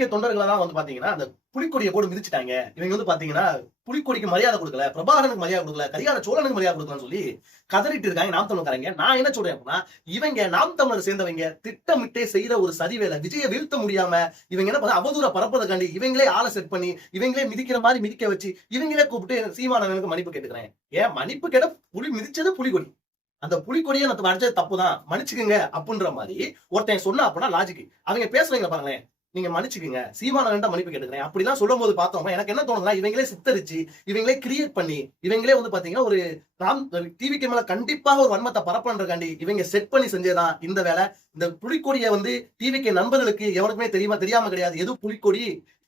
TVK தொண்டர்களை தான் வந்து பாத்தீங்கன்னா அந்த புலிக்கொடியை போட்டு மிதிச்சுட்டாங்க. இவங்க வந்து பாத்தீங்கன்னா புலிக்கொடிக்கு மரியாதை கொடுக்கல, பிரபாகரனுக்கு மரியாதை கொடுக்கல, கரிகால சோழனுக்கு மரியாதை கொடுக்கலன்னு சொல்லி கதறிட்டு இருக்காங்க நாம் தமிழர்காரங்க. நான் என்ன சொல்றேன் அப்படின்னா, இவங்க நாம் தமிழர் சேர்ந்தவங்க திட்டமிட்டே செய்யற ஒரு சதிவேலை. விஜய வீழ்த்த முடியாம இவங்க என்ன பண்ண அவதூற பரப்பதற்காண்டி இவங்களே ஆளை செட் பண்ணி இவங்களே மிதிக்கிற மாதிரி மிதிக்க வச்சு இவங்களே கூப்பிட்டு சீமானவனுக்கு மன்னிப்பு கேட்டுக்கிறேன். ஏன் மன்னிப்பு கேட்ட புலி மிதிச்சது புலிகொடி, அந்த புலிக்கொடியை நம்ம அடிச்சது தப்புதான் மன்னிச்சுக்குங்க அப்படின்ற மாதிரி ஒருத்தன் சொன்னா அப்படின்னா லாஜிக். அவங்க பேசுறீங்க பாருங்களேன், நீங்க மன்னிச்சுக்கீங்க சீமானவன் மன்னிப்பு கேட்டுக்கிறேன் அப்படிலாம் சொல்லும் போது பார்த்தோம் எனக்கு என்ன தோணுதுன்னா, இவங்களே சித்தரிச்சு இவங்களே கிரியேட் பண்ணி இவங்களே வந்து பாத்தீங்கன்னா ஒரு டிவிக்கு மேல கண்டிப்பாக ஒரு வன்மத்தை பரப்பன்றக்காண்டி இவங்க செட் பண்ணி செஞ்சதான் இந்த வேலை. இந்த புலிக்கொடியை வந்து டிவிக்கு நண்பர்களுக்கு எவனுக்குமே தெரியாம கிடையாது. எது புலிக்கொடி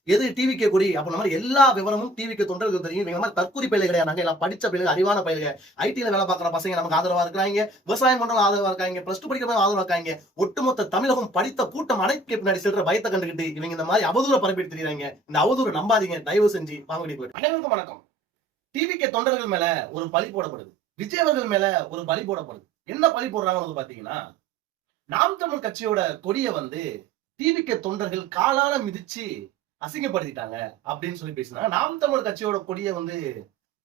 எது டிவிகே கொடி அப்படின்ற மாதிரி எல்லா விவரமும் டிவிக்கு தொண்டர்களுக்கு தெரியும். இவங்க மாதிரி தற்கூரி பயில கிடையாது. நாங்க எல்லாம் படிச்ச பயில அறிவான பயிலுங்க. ஐடில வேலை பார்க்குற பசங்க நமக்கு ஆதரவா இருக்காங்க, விவசாயம் பண்றவங்க ஆதரவா இருக்காங்க, பிளஸ் டூ படிக்கிறவங்க ஆதரவா இருக்காங்க. ஒட்டுமொத்த தமிழகம் படித்த கூட்டம் அனைத்து பின்னாடி செல்ற பயத்தை கண்டுகிட்டு இவங்க இந்த மாதிரி அவதூற பரப்பிட்டு தெரியுறாங்க. இந்த அவதூறு நம்பாதீங்க, தயவு செஞ்சு வாங்கடி போயிட்டு. அனைவருக்கும் வணக்கம். டிவிகே தொண்டர்கள் மேல ஒரு பழி போடப்படுது, விஜய் அவர்கள் மேல ஒரு பழி போடப்படுது. என்ன பழி போடுறாங்கன்னு பாத்தீங்கன்னா, நாம் தமிழ் கட்சியோட கொடியை வந்து டிவிகே தொண்டர்கள் காலால மிதிச்சு அசிங்கப்படுத்திட்டாங்க அப்படின்னு சொல்லி பேசினாங்க. நாம் தமிழர் கட்சியோட கொடியை வந்து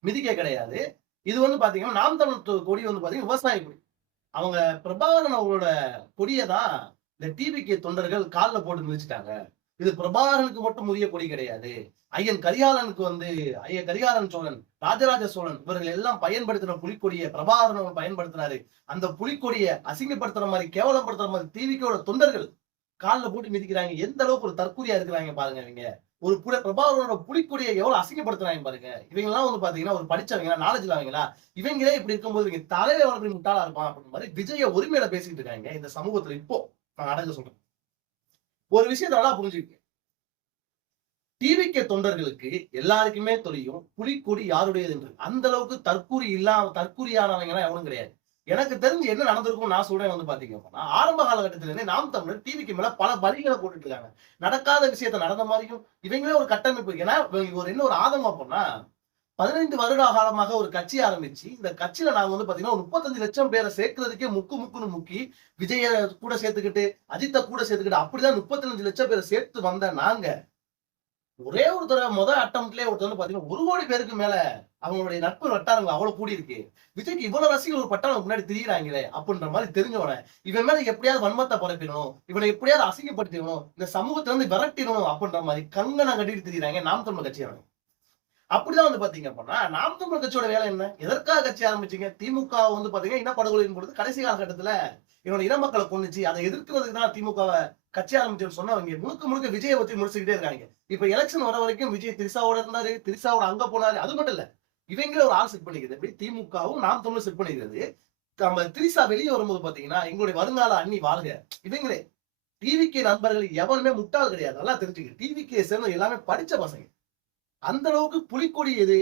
மிதிக்க கிடையாது. இது வந்து பாத்தீங்கன்னா நாம் தமிழ் கொடி வந்து பாத்தீங்கன்னா விவசாய கொடி. அவங்க பிரபாகரன் அவங்களோட கொடியை தான் இந்த டிவிகே தொண்டர்கள் காலில் போட்டு மிதிச்சுட்டாங்க. இது பிரபாகரனுக்கு மட்டும் உரிய கொடி கிடையாது. ஐயன் கரிகாலனுக்கு வந்து ஐயன் கரிகாலன் சோழன், ராஜராஜ சோழன் இவர்கள் எல்லாம் பயன்படுத்தின புலிக்கொடியை பிரபாகரன் பயன்படுத்தினாரு. அந்த புலிக்கொடியை அசிங்கப்படுத்துற மாதிரி கேவலப்படுத்துற மாதிரி டிவிக்கோட தொண்டர்கள் காலில் போட்டு மிதிக்கிறாங்க. எந்த அளவுக்கு ஒரு தற்கூரியா இருக்கிறாங்க பாருங்க. இவங்க ஒரு பிரபாகரனோட புலிக்கொடியை எவ்வளவு அசிங்கப்படுத்துறாங்க பாருங்க. இவங்க எல்லாம் வந்து பாத்தீங்கன்னா ஒரு படிச்சவங்களா நாலேஜ் இல்லாதவங்களா, இவங்களே இப்படி இருக்கும்போது இவங்க தலைவர் அப்படி முட்டாளா இருப்பான் அப்படின்னு மாதிரி விஜய உரிமையில பேசிட்டு இருக்காங்க இந்த சமூகத்துல. இப்போ நான் அடங்க சொல்றேன், ஒரு விஷயத்த நல்லா புரிஞ்சுக்க. டிவிகே தொண்டர்களுக்கு எல்லாருக்குமே தெரியும் புலிக்கொடி யாருடையது என்று. அந்த அளவுக்கு தற்கூரியானவங்க எவனும் கிடையாது. எனக்கு தெரிஞ்சு என்ன நடந்திருக்கும் நான் சொல்றேன் வந்து பாத்தீங்கன்னா, ஆரம்ப காலகட்டத்தில இருந்தே நாம் தமிழர் டிவிக்கு மேல பல வரிகளை போட்டுட்டு இருக்காங்க. நடக்காத விஷயத்த நடந்த மாதிரியும் இவங்களே ஒரு கட்டமைப்பு. ஏன்னா ஒரு என்ன ஒரு ஆதங்கம் அப்படின்னா, 15 வருட காலமாக ஒரு கட்சி ஆரம்பிச்சு இந்த கட்சியில நாங்க வந்து பாத்தீங்கன்னா 35 லட்சம் பேரை சேர்க்கிறதுக்கே முக்குன்னு முக்கி விஜய கூட சேர்த்துக்கிட்டு அஜித்தை கூட சேர்த்துக்கிட்டு அப்படிதான் 35 லட்சம் பேரை சேர்த்து வந்த நாங்க ஒரே ஒரு தடவை முதல் அட்டம்ப்ட்லயே ஒருத்தர் வந்து பாத்தீங்கன்னா 1 கோடி பேருக்கு மேல அவங்களுடைய நட்பு வட்டாரங்கள் அவ்வளவு கூடி இருக்கு. விஜய்க்கு இவ்வளவு ரசிகர்கள் ஒரு பட்டாளம் முன்னாடி திரியிறாங்களே அப்படின்ற மாதிரி தெரிஞ்சவன இவன் மேல எப்படியாவது வன்மத்தை பரப்பிடணும், இவனை எப்படியாவது அசிங்கப்படுத்திடணும், இந்த சமூகத்துல இருந்து விரட்டிடணும் அப்படின்ற மாதிரி கங்கணம் கட்டிட்டு திரியிறாங்க நாம் தமிழ் கட்சியானவங்க. அப்படிதான் வந்து பாத்தீங்க அப்படின்னா நாம் தமிழ் கட்சியோட வேலை என்ன? எதற்காக கட்சி ஆரம்பிச்சீங்க? திமுக வந்து பாத்தீங்கன்னா இனப்படுகொலையின் பொழுது கடைசி காலகட்டத்துல என்னோட இன மக்களை கொண்டுச்சு, அதை எதிர்க்கிறதுக்கு தான் திமுகவை கட்சி ஆரம்பிச்சு சொன்னவங்க முழுக்க விஜயை பத்தி முடிச்சுக்கிட்டே இருக்காங்க. இப்ப எலெக்ஷன் வர வரைக்கும் விஜய் திரிசாவோட இருந்தாரு, திரிசாவோட அங்க போனாரு. அது மட்டும் இல்ல, இவங்களே ஒரு ஆள் செட் பண்ணிக்கிறது. எப்படி திமுகவும் நாம் தமிழும் செட் பண்ணிக்கிறது. நம்ம திரிசா வெளியே வரும்போது பாத்தீங்கன்னா எங்களுடைய வருங்கால அண்ணி வாழ்க, இவங்களே டிவிகே நண்பர்கள் எவனுமே முட்டாள் கிடையாது. நல்லா தெரிஞ்சுக்க, டிவிகே சேர்ந்த எல்லாமே படிச்ச பசங்க. அந்த அளவுக்கு புலிக்கொடி எது,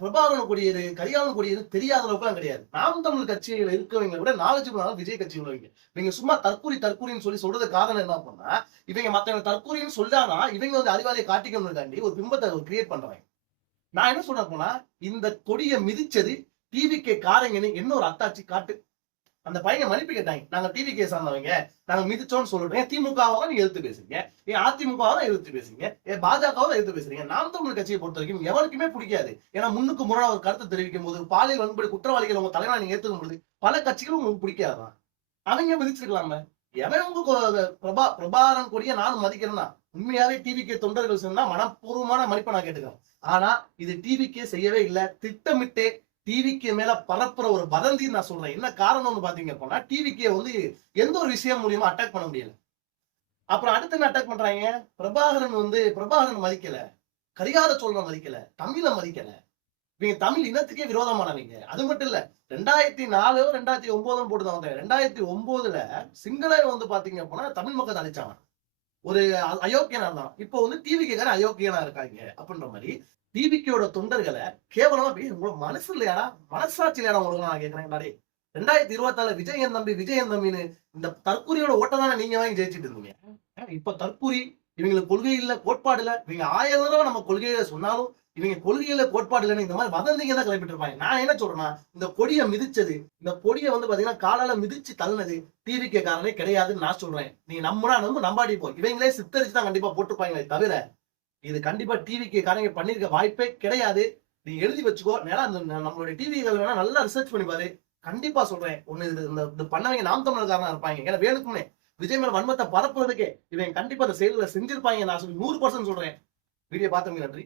பிரபாகரன் கொடி எது, கரிகாலன் கொடி எது தெரியாத அளவுக்கு எல்லாம் கிடையாது. நாம் தமிழ் கட்சியில இருக்கவங்க விட நாலேஜ் விஜய் கட்சி உள்ளவங்க. இவங்க சும்மா தற்கூரின்னு சொல்றது காரணம் என்ன பண்ணா, இவங்க மத்தவங்க தற்கூரின்னு சொல்லாதான் இவங்க வந்து அறிவாளியை காட்டிக்கணும்னு ஒரு பிம்பத்தை கிரியேட் பண்றாங்க. நான் என்ன சொல்றேன் போனா, இந்த கொடியை மிதிச்சது டிவிகே காரங்கன்னு என்ன ஒரு அத்தாட்சி காட்டு. அந்த பையன் மன்னிப்பு கேட்டாங்க, நாங்க டிவிகே சார்ந்தவங்க, நாங்க மிதிச்சோம்னு சொல்றேன். திமுகவை நீங்க எதிர்த்து பேசுறீங்க, அதிமுகவை தான் எதிர்த்து பேசுறீங்க, பாஜகவை தான் எதிர்த்து பேசுறீங்க. நாம் தமிழ் கட்சியை பொறுத்த வரைக்கும் எவருக்குமே பிடிக்காது. ஏன்னா முன்னுக்கு முன்னாடி ஒரு கருத்தை தெரிவிக்கும் போது பாலியல் வன்முறை குற்றவாளிகள் உங்க தலைவனை நீங்க ஏத்துக்கும் பொழுது பல கட்சிகளும் உங்களுக்கு பிடிக்காதான். அவங்க மிதிச்சிருக்கலாமே. எவன் உங்க பிரபாகரன் கொடியை நானும் மதிக்கிறேன்னா உண்மையாவே டிவிகே தொண்டர்கள் சொன்னா மனப்பூர்வமான மதிப்பை நான் கேட்டுக்கிறேன். ஆனா இது டிவிகே செய்யவே இல்லை. திட்டமிட்டே டிவிக்கு மேல பரப்புற ஒரு வதந்தி நான் சொல்றேன். என்ன காரணம்னு பாத்தீங்க அப்படின்னா, டிவிக்கே வந்து எந்த ஒரு விஷயம் மூலியமா அட்டாக் பண்ண முடியல. அப்புறம் அடுத்து என்ன அட்டாக் பண்றாங்க, பிரபாகரன் மதிக்கல, கரிகால சோழன் மதிக்கல, தமிழ மதிக்கல. இவங்க தமிழ் இனத்துக்கே விரோதமானவங்க. அது மட்டும் இல்ல, 2004 2009 போட்டுதான் 2009ல சிங்களர் வந்து பாத்தீங்க அப்படின்னா தமிழ் மக்கள் அழிச்சாங்க. ஒரு அயோக்கியனா இருந்தான். இப்போ வந்து டிவிக்கான அயோக்கியனா இருக்காங்க அப்படின்ற மாதிரி டிவிக்கோட தொண்டர்களை கேவலமா உங்களுக்கு மனசு இல்லையாடா, மனசாட்சி இல்லையாடா உங்களுக்கு நான் கேட்கிறேன். 2024 விஜயன் தம்பின்னு இந்த தற்கூரியோட ஓட்டதானே நீங்க வாங்கி ஜெயிச்சுட்டு இருந்தீங்க. இப்ப தற்கூரி இவங்களுக்கு கொள்கை இல்ல, கோட்பாடு இல்ல. இவங்க 1000 தடவை நம்ம கொள்கையில சொன்னாலும் இவங்க கொள்கையில கோட்பாடுல இந்த மாதிரி வதந்திங்க தான் கிளப்பிட்டு இருப்பாங்க. நான் என்ன சொல்றேன்னா, இந்த கொடியை மிதிச்சது, இந்த கொடியை வந்து பாத்தீங்கன்னா காலால மிதிச்சு தள்ளுனது டிவிகே காரனே கிடையாதுன்னு நான் சொல்றேன். நீ நம்புனா நம்பு, நம்பாடி போ. இவங்களே சித்தரிச்சு தான் கண்டிப்பா போட்டிருப்பாங்களே தவிர, இது கண்டிப்பா டிவிகே காரங்க பண்ணிருக்க வாய்ப்பே கிடையாது. நீ எழுதி வச்சுக்கோ. நேரா அந்த நம்மளுடைய டிவிகள் வேணா நல்லா ரிசர்ச் பண்ணி பாரு. கண்டிப்பா சொல்றேன். ஒண்ணு இந்த பண்ணவங்க நாம் தமிழர்காரனா இருப்பாங்க. ஏன்னா வேணுக்கும்னே விஜய் மேல வன்மத்தை பரப்புறதுக்கே இவன் கண்டிப்பா அந்த செயல்களை செஞ்சிருப்பாங்க. நான் சொல்லி 100% சொல்றேன். வீடியோ பார்த்தவங்க நன்றி.